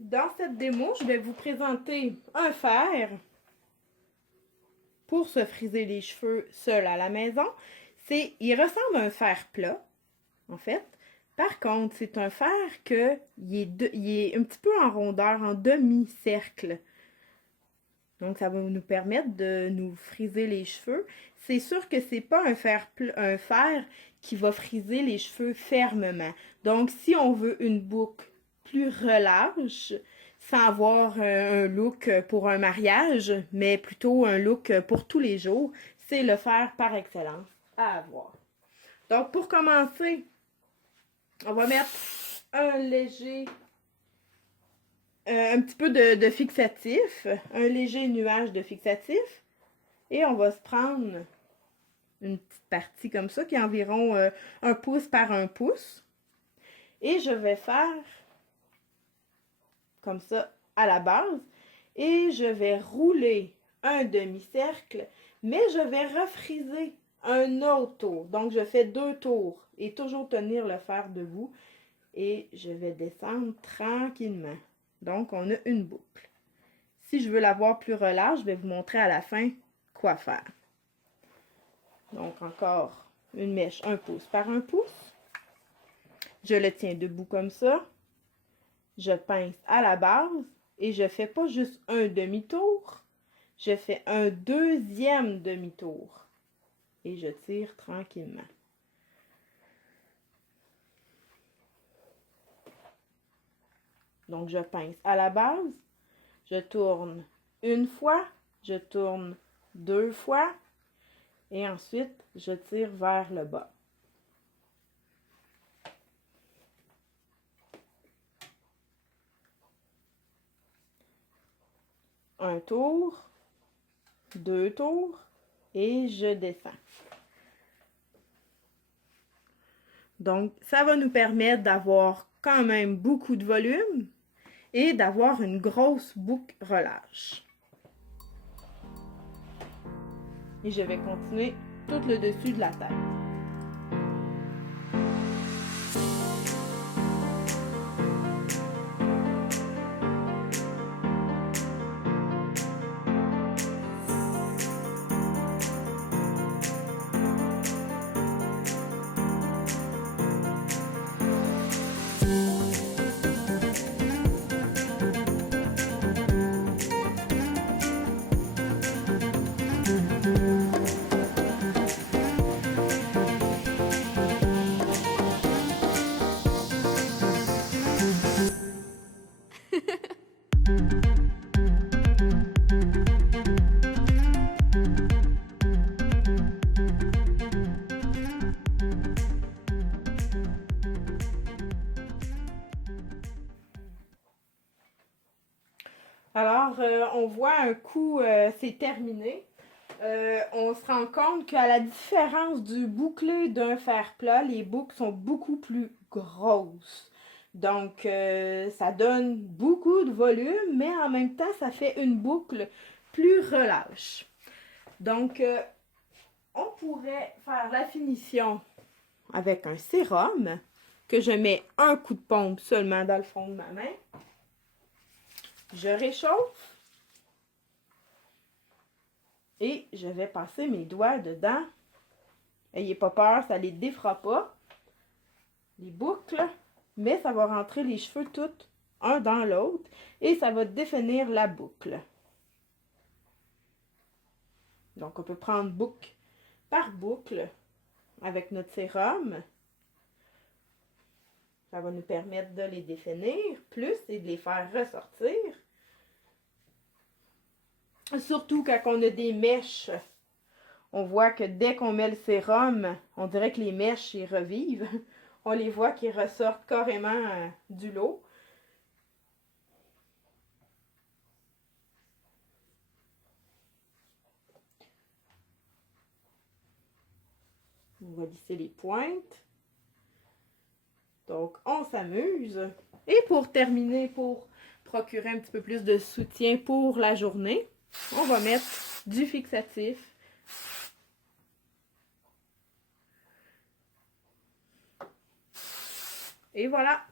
Dans cette démo, je vais vous présenter un fer pour se friser les cheveux seul à la maison. Il ressemble à un fer plat, en fait. Par contre, c'est un fer il est un petit peu en rondeur, en demi-cercle. Donc, ça va nous permettre de nous friser les cheveux. C'est sûr que c'est pas un fer qui va friser les cheveux fermement. Donc, si on veut une boucle plus relâche, sans avoir un look pour un mariage, mais plutôt un look pour tous les jours, c'est le fer par excellence à avoir. Donc, pour commencer, on va mettre un petit peu de fixatif, un léger nuage de fixatif. Et on va se prendre une petite partie comme ça, qui est environ 1 pouce par 1 pouce. Et je vais faire comme ça à la base. Et je vais rouler un demi-cercle, mais je vais refriser un autre tour. Donc, je fais 2 tours et toujours tenir le fer debout. Et je vais descendre tranquillement. Donc, on a une boucle. Si je veux l'avoir plus relâche, je vais vous montrer à la fin quoi faire. Donc, encore une mèche 1 pouce par 1 pouce. Je le tiens debout comme ça. Je pince à la base et je fais pas juste un demi-tour. Je fais un deuxième demi-tour. Et je tire tranquillement. Donc, je pince à la base. Je tourne une fois. Je tourne 2 fois. Et ensuite, je tire vers le bas. Un tour, 2 tours, et je descends. Donc, ça va nous permettre d'avoir quand même beaucoup de volume et d'avoir une grosse boucle relâche. Et je vais continuer tout le dessus de la tête. Alors, on voit un coup, c'est terminé. On se rend compte qu'à la différence du bouclé d'un fer plat, les boucles sont beaucoup plus grosses. Donc, ça donne beaucoup de volume, mais en même temps, ça fait une boucle plus relâche. Donc, on pourrait faire la finition avec un sérum que je mets un coup de pompe seulement dans le fond de ma main. Je réchauffe et je vais passer mes doigts dedans. N'ayez pas peur, ça ne les défera pas, les boucles, mais ça va rentrer les cheveux tous un dans l'autre et ça va définir la boucle. Donc, on peut prendre boucle par boucle avec notre sérum. Ça va nous permettre de les définir plus et de les faire ressortir. Surtout quand on a des mèches, on voit que dès qu'on met le sérum, on dirait que les mèches y revivent. On les voit qui ressortent carrément du lot. On va lisser les pointes. Donc, on s'amuse. Et pour terminer, pour procurer un petit peu plus de soutien pour la journée, on va mettre du fixatif. Et voilà!